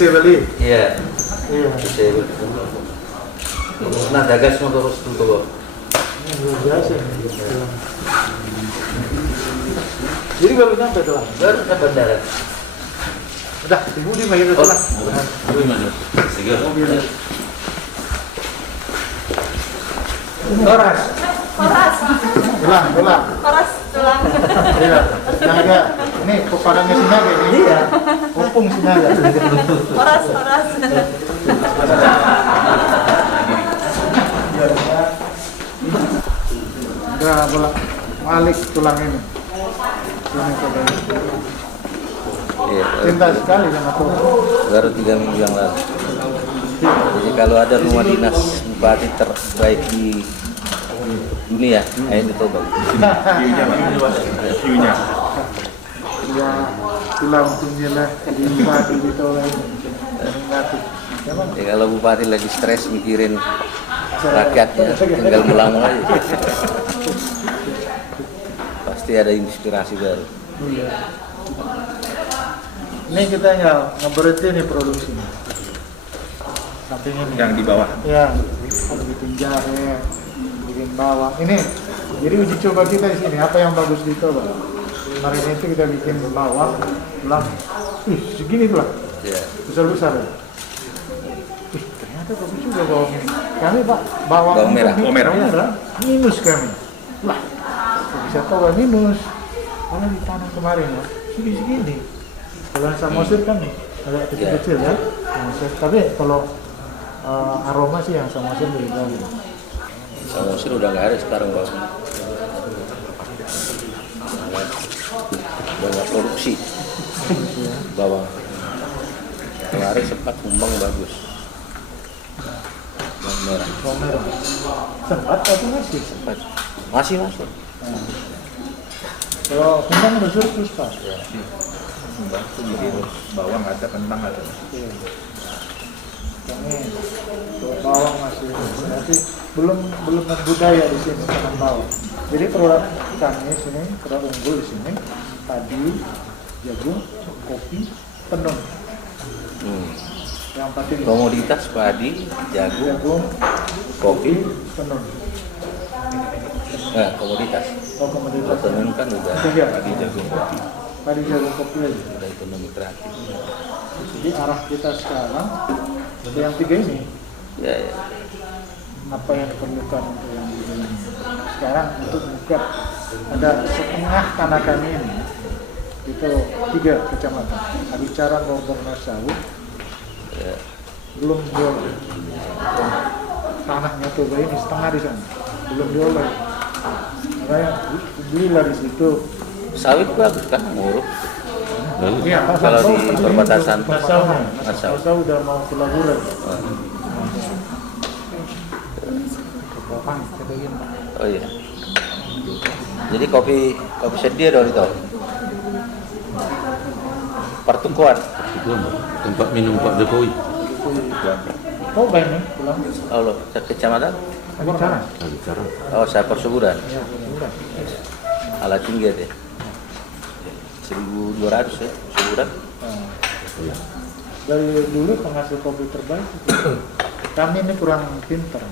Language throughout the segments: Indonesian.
bisa beli. Iya. Iya. Bisa beli. Nah, dagas mau terus tuh. Ini luar biasa. Jadi baru nyampe tuh. Baru ke bandara. Udah, ibu di mana tuh? Gimana? Sige. Koras. Koras. Pulang. Koras tulang. Iya. Naga. Ini peparannya si Naga ini. Iya. Opung si Naga. Koras. Udah bolak balik tulang ini. Ini coba. Iya. Cinta sekali sama tulang. Baru 3 minggu yang lalu. Jadi kalau ada rumah dinas bupati terbaik di dunia, ini tuh bagus. View-nya. Ya, tulang punya di bupati itu lagi. Ya, kalau bupati lagi stres mikirin rakyatnya, tinggal melanggar aja. Pasti ada inspirasi baru. Ini kita ya ngeberhenti nih produksinya. Samping ini. Yang di bawah. Ya, bikin jahe, bikin bawang. Ini jadi uji coba kita di sini. Apa yang bagus dicoba? Kemarin itu kita bikin bawang, tulang. Segini tulang. Ya. Besar-besar. Ya? Ternyata bagus juga bawang ini. Kami Pak, bawang merah. untuk Merah. minus kami. Lah, bisa tahu minus. Kalau ditanam kemarin ya, segini. Kalau samosir kan agak kecil-kecil ya. Samosir. Tapi kalau aroma sih yang samosir lebih bagus. Samosir udah nggak ada sekarang bang. Udah nggak produksi bawang. Kemarin sempat kumbang bagus. Bawang merah. Bawang merah. Sempat tapi masih. Sempat. Masih masuk. Nah. Kalau kentang udah surplus Pak. Ya. Jadi bawang ada, kentang ada. Iya. Kami untuk bawang masih, tapi belum budaya di sini tanam bawang. Jadi produk kami sini, produk unggul di sini, padi, jagung, kopi, tenun. Yang penting Komoditas padi, jagung, kopi, tenun. nah komoditas. Oh, komoditas. Tenun kan udah Iya. padi, jagung, kopi. Padi, jagung, kopi aja. Udah ekonomi kreatif. Jadi arah kita sekarang yang tiga ini. Ya, ya. Apa yang diperlukan untuk yang tiga ini? Sekarang untuk buka ada setengah tanah kami ini itu 3 kecamatan. Abicara, Bogor, Sawut Ya. belum diolah. Tanahnya Toba ini setengah di sana belum diolah. Makanya belilah di situ. Sawit bagus kan nguruk. Iya, Kalau di perbatasan Masau Masau. udah mau kelaburan. Oh iya. Jadi kopi sedia dong itu. Pertukuan. Tempat minum Pak Jokowi. Oh banyak pulang. Oh loh, kecamatan? Abicara. Bicara. Oh, saya persuburan. Ya, kelaburan. Ala tinggi ya. 1.200 ya, sebulan. Nah, dari dulu penghasil kopi terbaik itu. Kami ini kurang pintar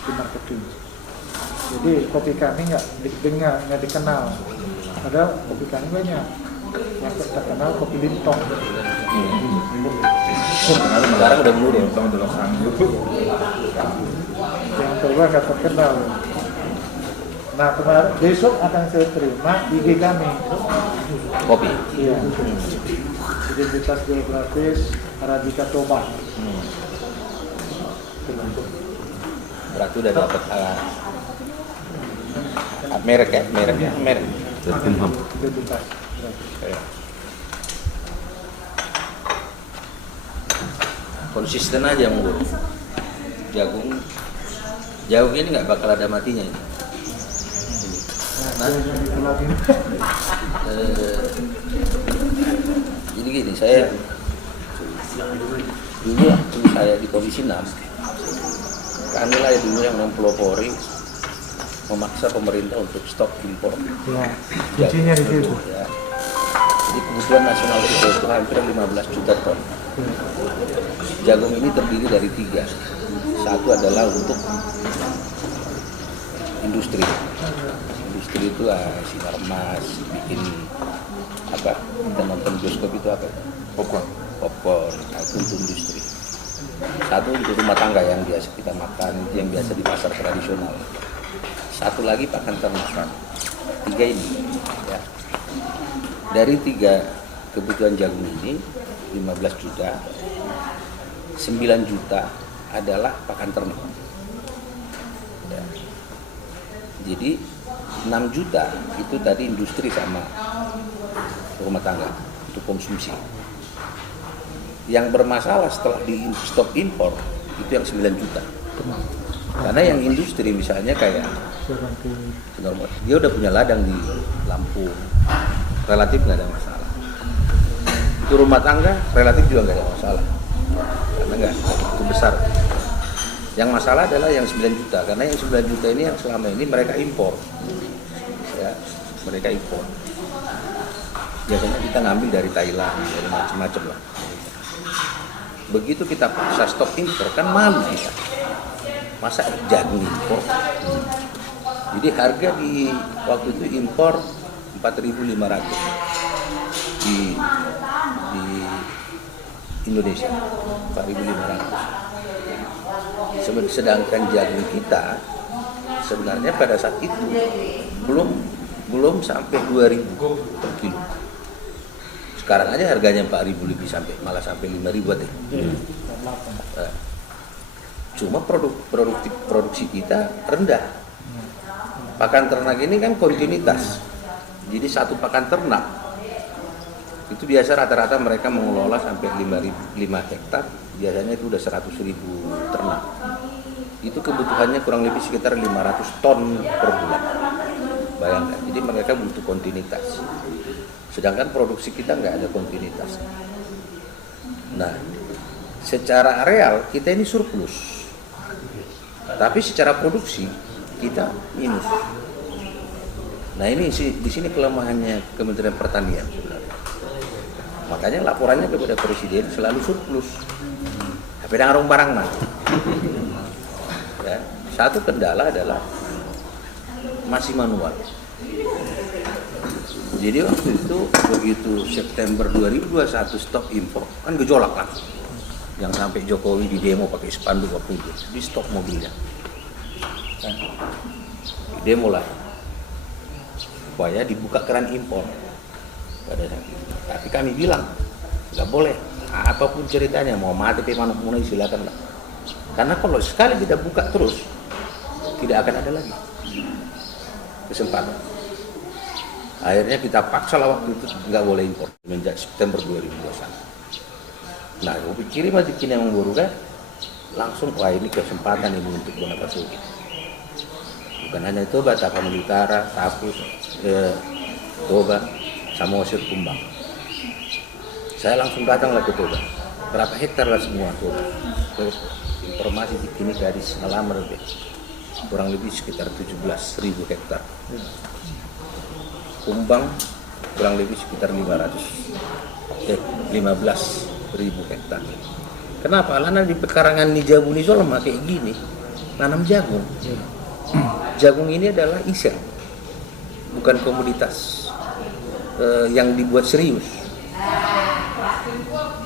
di marketing. Jadi kopi kami nggak didengar, nggak dikenal. Padahal kopi kami banyak. Yang terkenal kopi Lintong. Sekarang udah menurun. Untung dulu sanggup. Yang kedua nggak terkenal. Nah kemarin besok akan saya terima IG kami. Kopi. Iya. Identitas geografis Arabica Toba. Berarti udah dapat merek ya, merek. Jatimham. Identitas. Konsisten aja mulu. Jagung ini nggak bakal ada matinya ini. Nah, yang di pulau ini. Jadi gini, saya dulu waktu saya di Komisi 6, kami lah dulu yang mempelopori memaksa pemerintah untuk stop impor. Ya, kuncinya di situ. Ya. Jadi kebutuhan nasional kita itu hampir 15 juta ton. Jagung ini terdiri dari 3. Satu adalah untuk industri. Industri itu sinar emas, bikin apa? Kita nonton bioskop itu apa? Popcorn. Nah, itu untuk industri. Satu untuk rumah tangga yang biasa kita makan, itu yang biasa di pasar tradisional. Satu lagi pakan ternak. 3 ini. Ya. Dari 3 kebutuhan jagung ini, 15 juta, 9 juta adalah pakan ternak. Ya. Jadi 6 juta itu tadi industri sama rumah tangga untuk konsumsi. Yang bermasalah setelah di stop impor itu yang 9 juta. Karena yang industri misalnya kayak dia udah punya ladang di Lampung, relatif nggak ada masalah. Itu rumah tangga relatif juga nggak ada masalah, karena nggak itu besar. Yang masalah adalah yang 9 juta, karena yang 9 juta ini yang selama ini mereka impor, ya mereka impor. Biasanya kita ngambil dari Thailand, dari macam-macam lah. Begitu kita paksa stop impor kan malu kita, masa jagung impor. Jadi harga di waktu itu impor 4.500 di Indonesia, 4.500. Sedangkan jagung kita sebenarnya pada saat itu belum sampai 2.000 per kilo. Sekarang aja harganya 4.000 lebih, malah sampai 5.000 deh. Cuma produksi kita rendah. Pakan ternak ini kan kontinuitas. Jadi satu pakan ternak itu biasa rata-rata mereka mengelola sampai 5 hektar, biasanya itu udah 100.000 ternak. Itu kebutuhannya kurang lebih sekitar 500 ton per bulan. Bayangkan, jadi mereka butuh kontinuitas. Sedangkan produksi kita nggak ada kontinuitas. Nah, secara areal kita ini surplus, tapi secara produksi kita minus. Nah ini di sini kelemahannya Kementerian Pertanian sebenarnya. Makanya laporannya kepada Presiden selalu surplus. Tapi dengan barang mah. Ya, satu kendala adalah masih manual. Jadi waktu itu begitu September 2021 stop impor kan gejolak kan. Yang sampai Jokowi di demo pakai spanduk waktu itu di stop mobilnya. Kan? Di demo lah supaya dibuka keran impor pada saat itu. Tapi kami bilang nggak boleh, apapun ceritanya mau mati manuk munai silakan lah. Karena kalau sekali kita buka terus tidak akan ada lagi kesempatan. Akhirnya kita paksa lah waktu itu nggak boleh impor semenjak September 2021. Nah, gue pikir masih kini yang memburukan langsung wah ini kesempatan ini untuk Bonapasuki. Bukan hanya Toba, Tapanuli Utara, Tapus, Toba, Samosir, Kumbang. Saya langsung datanglah ke Toba. Berapa hektar lah semua Toba. Terus informasi di kini gadis ngelamar kurang lebih sekitar 17.000 hektar. Kumbang kurang lebih sekitar 15.000 hektar. Kenapa? Karena di pekarangan di Jabu ini Solma kayak gini, nanam jagung. Jagung ini adalah iseng, bukan komoditas yang dibuat serius.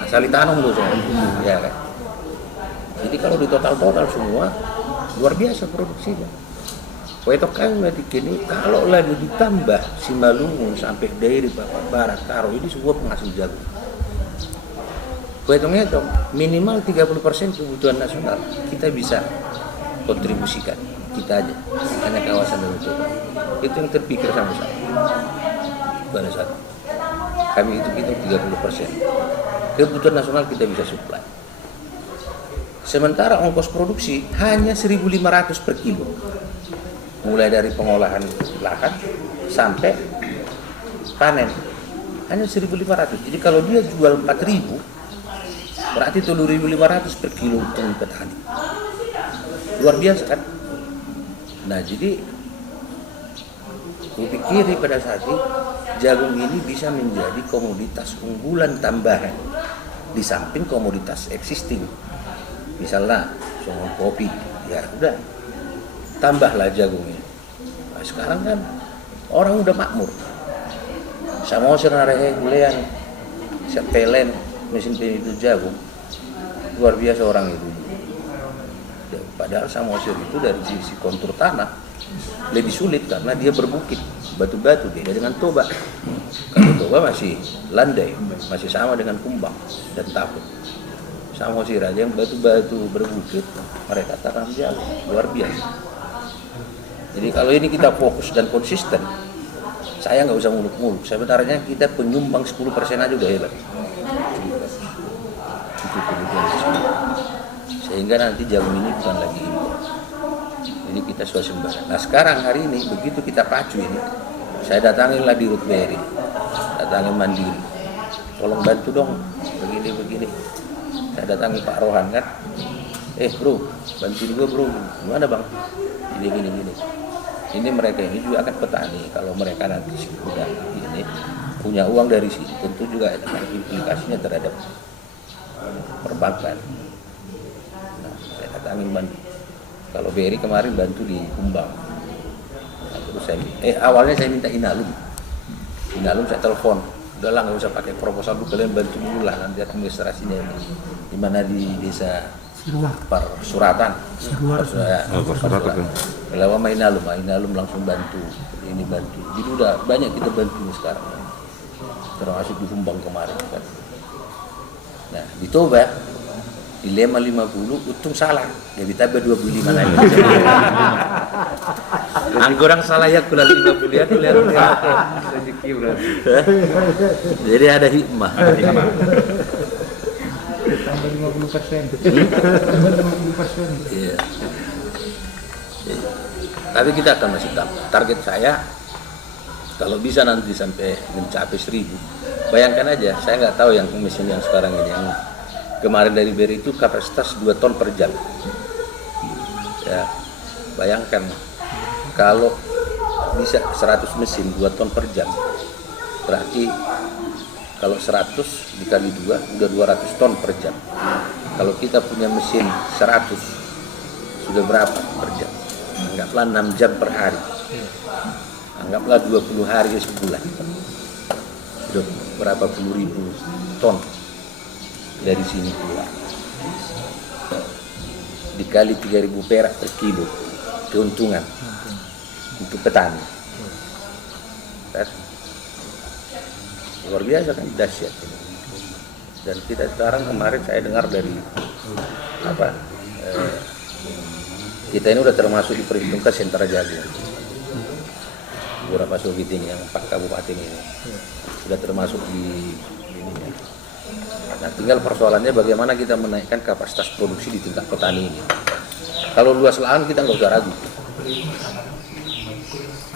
Asal ditanam loh ya kan. Jadi kalau di total semua luar biasa produksinya. Wetokan nanti kini kalau lagi ditambah Simalungun sampai dari Barat Karo ini semua penghasil jagung. Hitungnya itu minimal 30% kebutuhan nasional kita bisa kontribusikan kita aja, hanya kawasan Danau Toba. Itu yang terpikir sama saya pada saat kami itu 30% kebutuhan nasional kita bisa supply. Sementara ongkos produksi hanya 1.500 per kilo, mulai dari pengolahan lahan sampai panen hanya 1.500. Jadi kalau dia jual 4.000 berarti 7.500 per kilo untuk petani. Luar biasa kan? Nah jadi saya pikir pada saat ini jagung ini bisa menjadi komoditas unggulan tambahan di samping komoditas existing. Misalnya songon kopi, ya udah tambahlah jagungnya. Nah, sekarang kan orang udah makmur. Samosir narehe gulean, sepelen mesin penyeduh jagung, luar biasa orang itu. Ya, padahal Samosir itu dari sisi kontur tanah lebih sulit karena dia berbukit, batu-batu, beda dengan Toba. Kalau Toba masih landai, masih sama dengan Kumbang dan Taput. Samosir aja yang batu-batu berbukit, mereka tanam jagung, luar biasa. Jadi kalau ini kita fokus dan konsisten, saya nggak usah muluk-muluk. Sebenarnya kita penyumbang 10% aja udah hebat. Itu kebutuhan di sini. Sehingga nanti jagung ini bukan lagi impor. Ini kita swasembada. Nah sekarang hari ini begitu kita pacu ini, saya datangilah di Rutberi, datangin Mandiri. Tolong bantu dong, begini. Saya datangi Pak Rohan kan. Bro, bantuin gue bro. Gimana bang? Gini. Ini mereka ini juga akan petani. Kalau mereka nanti sudah ini punya uang dari sini, tentu juga ada implikasinya terhadap perbankan. Nah, saya datangin bantu. Kalau BRI kemarin bantu di Kumbang. Nah, terus awalnya saya minta Inalum saya telepon. Udahlah nggak usah pakai proposal dulu, kalian bantu dulu lah nanti administrasinya ini. Di mana di desa Persuratan. Lewat Inalum langsung bantu. Ini bantu. Jadi udah banyak kita bantu sekarang. Termasuk di Kumbang kemarin kan. Nah, di Toba di 550 untung salah. Jadi tambah 25 lagi. Anggur yang salah ya kula 50 ya lihat. Rezeki berarti. Jadi ada hikmah. Tambah 50%. Tambah 50%. Iya. Tapi kita akan masih tambah. Target saya kalau bisa nanti sampai mencapai 1000. Bayangkan aja, saya nggak tahu yang mesin yang sekarang ini yang kemarin dari BRI itu kapasitas 2 ton per jam. Ya, bayangkan kalau bisa 100 mesin 2 ton per jam, berarti kalau 100 dikali 2 udah 200 ton per jam. Kalau kita punya mesin 100 sudah berapa per jam? Anggaplah 6 jam per hari. Anggaplah 20 hari sebulan. Sudah berapa puluh ribu ton dari sini keluar. Dikali 3.000 perak per kilo keuntungan untuk petani. Luar biasa kan, dahsyat ini. Dan kita sekarang kemarin saya dengar dari kita ini udah termasuk diperhitungkan sentra jagung. Beberapa Sogit ini yang 4 kabupaten ini sudah termasuk di ini. Nah, tinggal persoalannya bagaimana kita menaikkan kapasitas produksi di tingkat petani ini. Kalau luas lahan kita nggak usah ragu.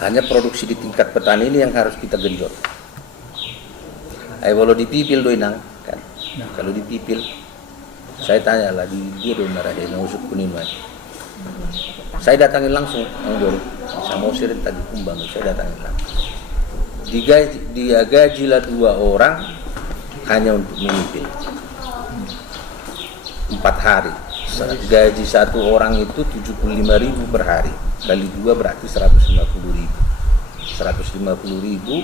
Hanya produksi di tingkat petani ini yang harus kita genjot. Kalau dipipil doinang kan. Kalau dipipil, saya tanya lah di dia doinar ada yang usuk kuning. Saya datangin langsung Anggur Samosir tadi Kumbang, saya datangin langsung. Dia gajilah 2 orang hanya untuk memipil 4 hari. Gaji 1 orang itu 75.000 per hari, kali 2 berarti 150.000. 150.000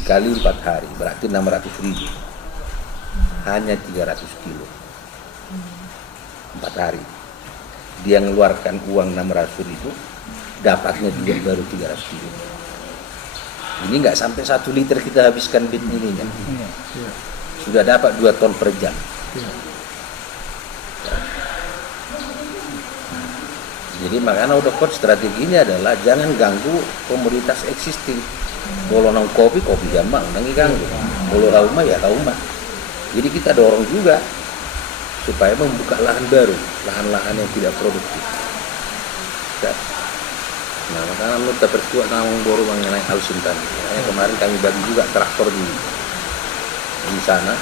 dikali 4 hari berarti 600.000. Hanya 300 kilo 4 hari. Dia mengeluarkan uang 600.000, dapatnya juga baru 300 kilo. Ini nggak sampai 1 liter kita habiskan bit ininya. Sudah dapat 2 ton per jam. Jadi makanya udah strateginya adalah jangan ganggu komoditas existing. Kalau nang kopi gampang, nangi ganggu. Kalau rauma ya rauma. Jadi kita dorong juga supaya membuka lahan baru, lahan-lahan yang tidak produktif. Nah, makanya menurut terperkuat namun baru mengenai hal Sintan. Kemarin kami bagi juga traktor di sana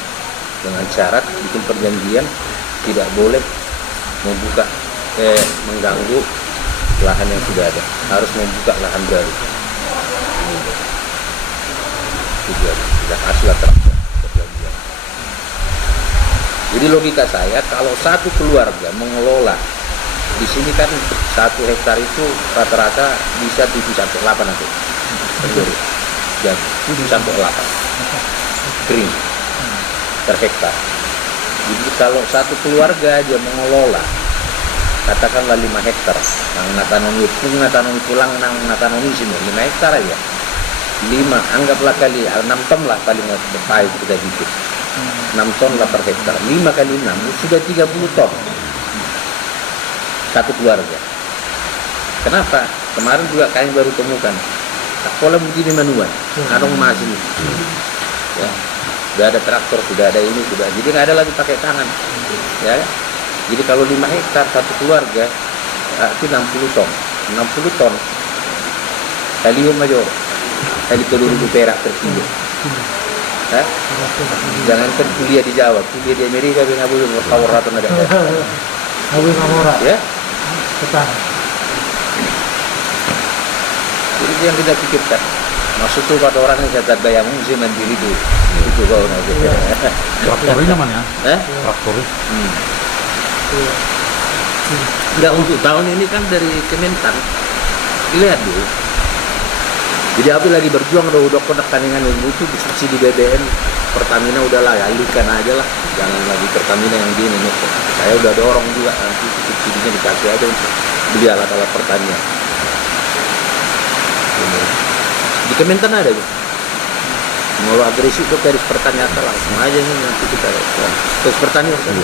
dengan syarat bikin perjanjian tidak boleh mengganggu lahan yang sudah ada, harus membuka lahan baru. Tujuan sudah hasil traktor perjanjian. Jadi logika saya, kalau satu keluarga mengelola, di sini kan 1 hektar itu rata-rata bisa 7 sampai 8 nanti. Jadi 7 sampai 8 kering per hektar. Jadi kalau satu keluarga dia mengelola, katakanlah 5 hektar, natanong pulang natanong sini 5 hektar aja. 5, anggaplah kali 6 ton lah paling baik kita bikin. 6 ton lah per hektar. 5 kali 6 sudah 30 ton. Satu keluarga. Kenapa? Kemarin juga kalian baru temukan. Sekolah begini manual. Anong masih ini. Ya. Sudah ada traktor, sudah ada ini, sudah. Jadi nggak ada lagi pakai tangan. Ya. Jadi kalau 5 hektar satu keluarga, itu 60 ton. 60 ton. Kalium aja. Kali 3.000 perak per kilo. Jangan kuliah di Jawa, kuliah di Amerika bisa boleh berkawar atau ada. Hawi Mamora. Ya. Petang. Jadi itu yang kita pikirkan. Maksud tuh pada orang yang kata bayang sih mandiri itu kau nanti. Traktornya mana ya? Traktornya. Enggak, untuk tahun ini kan dari Kementan dilihat dulu. Jadi Abi lagi berjuang udah tandingan yang butuh subsidi BBM Pertamina udahlah alihkan aja lah, jangan lagi Pertamina yang di ini. Saya udah dorong juga nanti subsidinya dikasih aja untuk beli alat-alat pertanian. Di Kementan ada juga. Mau agresif tuh garis pertanian langsung aja nih nanti kita lihat. Terus pertanian kan.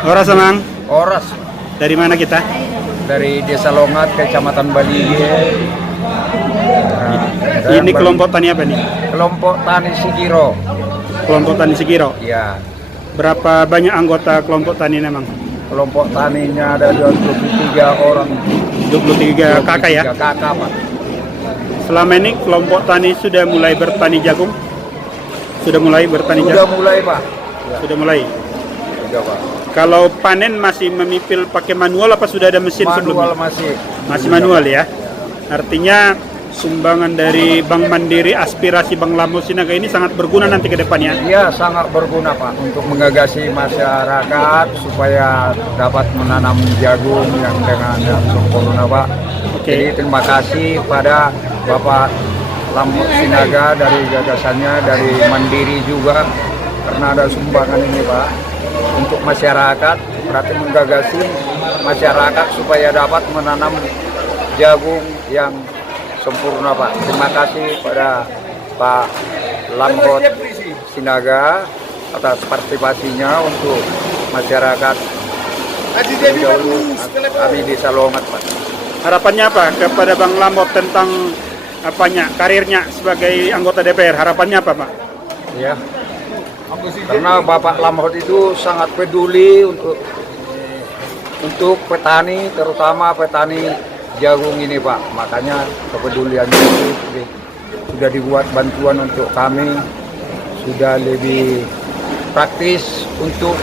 Oras Amang, Oras dari mana kita? dari Desa Longat, Kecamatan Balige. Ini kelompok tani apa nih? Kelompok Tani Sigiro. Kelompok tani Sigiro. Ya, Berapa banyak anggota kelompok tani Amang? kelompok taninya ada 23 orang. 23 kakak ya? 23 kakak, Pak. Selama ini kelompok tani sudah mulai bertani jagung? Sudah mulai bertani Sudah jagung? mulai, Pak. Sudah mulai. Sudah, Pak. Kalau panen masih memipil pakai manual apa sudah ada mesin Manual sebelumnya? masih Manual ya. Artinya sumbangan dari Bank Mandiri aspirasi Bank Lambo Sinaga ini sangat berguna nanti ke depannya. Iya, sangat berguna, Pak, untuk mengagasi masyarakat supaya dapat menanam jagung yang dengan sempurna, Pak. Oke. Jadi terima kasih pada Bapak Lambo Sinaga dari gagasannya, dari Mandiri juga, karena ada sumbangan ini, Pak, untuk masyarakat, berarti menggagasi masyarakat supaya dapat menanam jagung yang sempurna, Pak. Terima kasih pada Pak Lamhot Sinaga atas partisipasinya untuk masyarakat kami di Salongat, Pak. Harapannya apa kepada Bang Lambot tentang karirnya sebagai anggota DPR? Harapannya apa, Pak? Ya, karena Bapak Lamhot itu sangat peduli untuk petani, terutama petani jagung ini, Pak. Makanya kepeduliannya itu sudah dibuat bantuan untuk kami, sudah lebih praktis untuk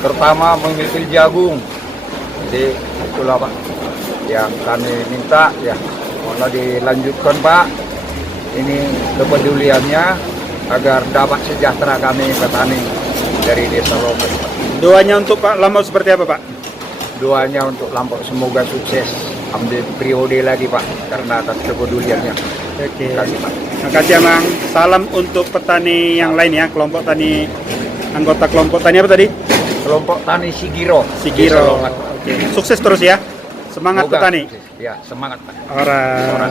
terutama memilih jagung. Jadi itulah, Pak, yang kami minta, ya mohonlah dilanjutkan, Pak, ini kepeduliannya agar dapat sejahtera kami petani dari Desa Lombok. Doanya untuk Pak Lampau seperti apa Pak? Doanya untuk Lampau semoga sukses ambil periode lagi Pak, karena atas kepeduliannya. Oke. Terima kasih Pak. Terima kasih Amang. Salam untuk petani yang lain ya, kelompok tani, anggota kelompok tani apa tadi? Kelompok Tani Sigiro. Sigiro. Desa Longat. Oke. Sukses terus ya. Semangat Semoga petani. sukses. Ya, semangat Pak. Ora. Ora.